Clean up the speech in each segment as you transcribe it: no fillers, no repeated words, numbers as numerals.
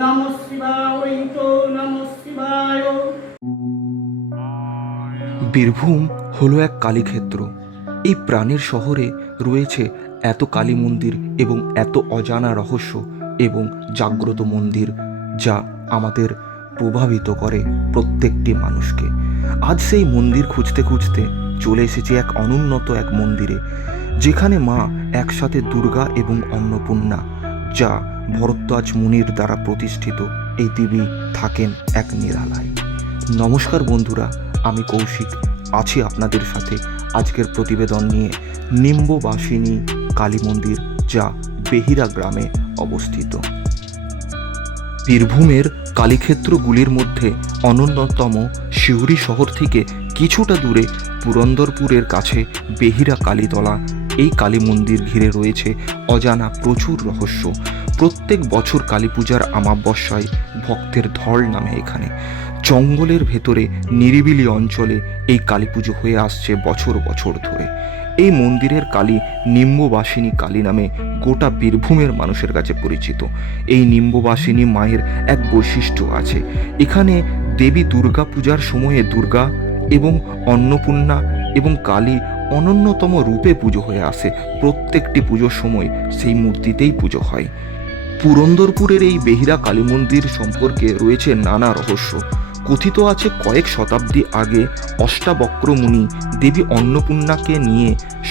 নমঃ শিবায় তো নমঃ শিবায়। বীরভূম হলো এক কালীক্ষেত্র। এই প্রাণের শহরে রয়েছে এত কালী মন্দির এবং এত অজানা রহস্য এবং জাগ্রত মন্দির, যা আমাদের প্রভাবিত করে প্রত্যেকটি মানুষকে। আজ সেই মন্দির খুঁজতে খুঁজতে চলে এসেছি এক অনুন্নত এক মন্দিরে, যেখানে মা একসাথে দুর্গা এবং অন্নপূর্ণা, যা ভরদ্বাজ মুনির দ্বারা প্রতিষ্ঠিত। এই দেবী থাকেন এক নিরালায়। নমস্কার বন্ধুরা, আমি কৌশিক আছি আপনাদের সাথে আজকের প্রতিবেদন নিয়ে নিম্ববাসিনী কালী মন্দির, যা বেহিরা গ্রামে অবস্থিত। বীরভূমের কালীক্ষেত্রগুলির মধ্যে অন্যতম সিউড়ি শহর থেকে কিছুটা দূরে পুরন্দরপুরের কাছে বেহিরা কালীতলা। এই কালী মন্দির ঘিরে রয়েছে অজানা প্রচুর রহস্য। প্রত্যেক বছর কালী পূজার আমাবস্যায় ভক্তের ঢল নামে এখানে। জঙ্গলের ভেতরে নিরিবিলি অঞ্চলে এই কালী পুজো হয়ে আসছে বছর বছর ধরে। এই মন্দিরের কালী নিম্ববাসিনী কালী নামে গোটা বীরভূমের মানুষের কাছে পরিচিত। এই নিম্ববাসিনী মায়ের এক বৈশিষ্ট্য আছে। এখানে দেবী দুর্গা পূজার সময়ে দুর্গা এবং অন্নপূর্ণা এবং কালী অনন্যতম রূপে পুজো হয়ে আসে। প্রত্যেকটি পুজোর সময় সেই মূর্তিতেই পুজো হয়। পুরন্দরপুরের এই বেহিরা কালী মন্দির সম্পর্কে রয়েছে নানা রহস্য। কথিত আছে কয়েক শতাব্দী আগে অষ্টাবক্র মুনি দেবী অন্নপূর্ণাকে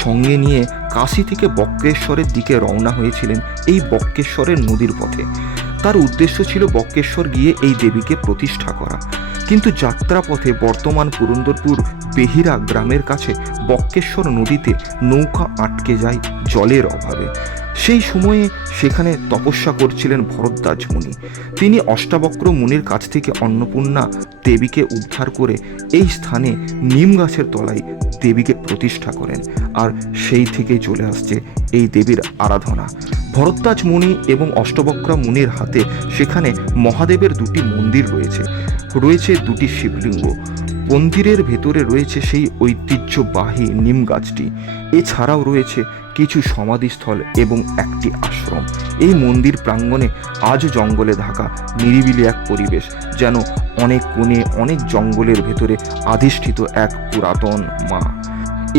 সঙ্গে নিয়ে কাশী থেকে বক্রেশ্বরের দিকে রওনা হয়েছিলেন এই বক্রেশ্বরের নদীর পথে। তার উদ্দেশ্য ছিল বক্রেশ্বর গিয়ে এই দেবীকে প্রতিষ্ঠা করা। কিন্তু যাত্রাপথে বর্তমান পুরন্দরপুর বেহিরা গ্রামের কাছে বক্রেশ্বর নদীতে নৌকা আটকে যায় জলের অভাবে। সেই সময়ে সেখানে তপস্যা করছিলেন ভরদ্বাজ মুনি। তিনি অষ্টাবক্র মুনির কাছ থেকে অন্নপূর্ণা দেবীকে উদ্ধার করে এই স্থানে নিম গাছের তলায় দেবীকে প্রতিষ্ঠা করেন। আর সেই থেকেই চলে আসছে এই দেবীর আরাধনা। ভরদ্বাজ মুনি এবং অষ্টবক্র মুনির হাতে সেখানে মহাদেবের দুটি মন্দির রয়েছে দুটি শিবলিঙ্গ। মন্দিরের ভেতরে রয়েছে সেই ঐতিহ্যবাহী নিম গাছটি। এছাড়াও রয়েছে কিছু সমাধিস্থল এবং একটি আশ্রম। এই মন্দির প্রাঙ্গণে আজও জঙ্গলে ঢাকা নিরিবিলি এক পরিবেশ, যেন অনেক কোণে অনেক জঙ্গলের ভেতরে আধিষ্ঠিত এক পুরাতন মা।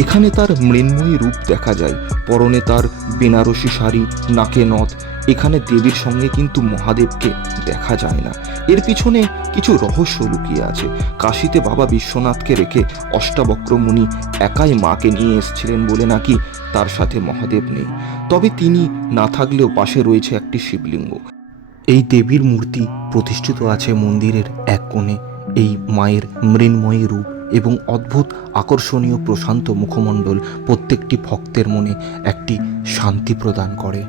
এখানে তার মৃন্ময়ী রূপ দেখা যায়। পরনে তার বেনারসি শাড়ি, নাকে নথ। এখানে দেবীর সঙ্গে কিন্তু মহাদেবকে দেখা যায় না। এর পিছনে কিছু রহস্য লুকিয়ে আছে। কাশীতে বাবা বিশ্বনাথকে রেখে অষ্টাবক্র মুনি একাই মাকে নিয়ে এসেছিলেন বলে নাকি তার সাথে মহাদেব নেই। তবে তিনি না থাকলেও পাশে রয়েছে একটি শিবলিঙ্গ। এই দেবীর মূর্তি প্রতিষ্ঠিত আছে মন্দিরের এক কোণে। এই মায়ের মৃন্ময়ী রূপ এবং অদ্ভুত আকর্ষণীয় প্রশান্ত মুখমণ্ডল প্রত্যেকটি ভক্তের মনে একটি শান্তি প্রদান করে।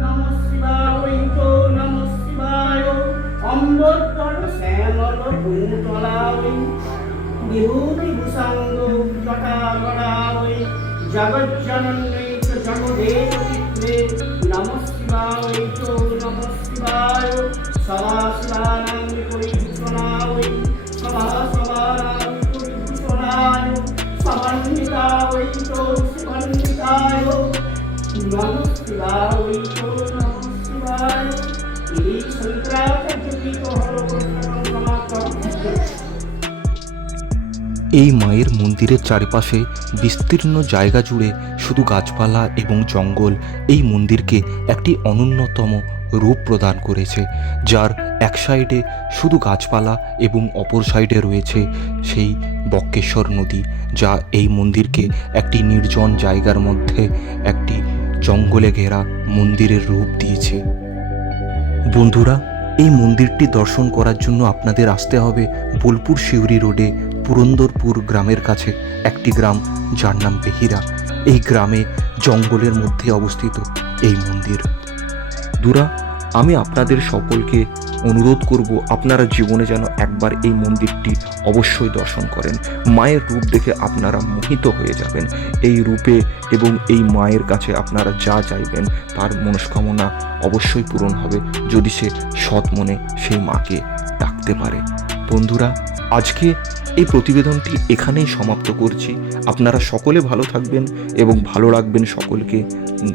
নমঃ শিবায় তো নমঃ শিবায়। অম্বরতল শ্যামল কুন্তলায় বিভূতি ভূষাঙ্গ জটাধরায় জগজ্জননী জগদেবচিত্রে। নমঃ শিবায় তো নমঃ শিবায়। সদা শিবানাং পরিভূষণায় সদা পরিভূষণায় সমন্বিতায় তো শিবন্বিতায়। নমঃ শিবায় তো নমঃ শিবায়। এই শঙ্করাচার্যকৃত এই মায়ের মন্দিরের চারিপাশে বিস্তীর্ণ জায়গা জুড়ে শুধু গাছপালা এবং জঙ্গল এই মন্দিরকে একটি অনুন্নতম রূপ প্রদান করেছে, যার এক সাইডে শুধু গাছপালা এবং অপর সাইডে রয়েছে সেই বক্রেশ্বর নদী, যা এই মন্দিরকে একটি নির্জন জায়গার মধ্যে একটি জঙ্গলে ঘেরা মন্দিরের রূপ দিয়েছে। বন্ধুরা, এই মন্দিরটি দর্শন করার জন্য আপনাদের আসতে হবে বোলপুর সিউড়ি রোডে পুরন্দরপুর গ্রামের কাছে একটি গ্রাম, যার নাম বেহিরা। এই গ্রামে জঙ্গলের মধ্যে অবস্থিত এই মন্দির। আমি আপনাদের সকলকে অনুরোধ করব, আপনারা জীবনে যেন একবার এই মন্দিরটি অবশ্যই দর্শন করেন। মায়ের রূপ দেখে আপনারা মোহিত হয়ে যাবেন। এই রূপে এবং এই মায়ের কাছে আপনারা যা চাইবেন তার মনস্কামনা অবশ্যই পূরণ হবে, যদি সে সৎ মনে সেই মাকে ডাকতে পারে। বন্ধুরা, আজকে এই প্রতিবেদনটি এখানেই সমাপ্ত করছি। আপনারা সকলে ভালো থাকবেন এবং ভালো রাখবেন সকলকে।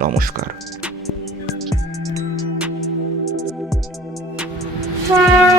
নমস্কার। স্বাহা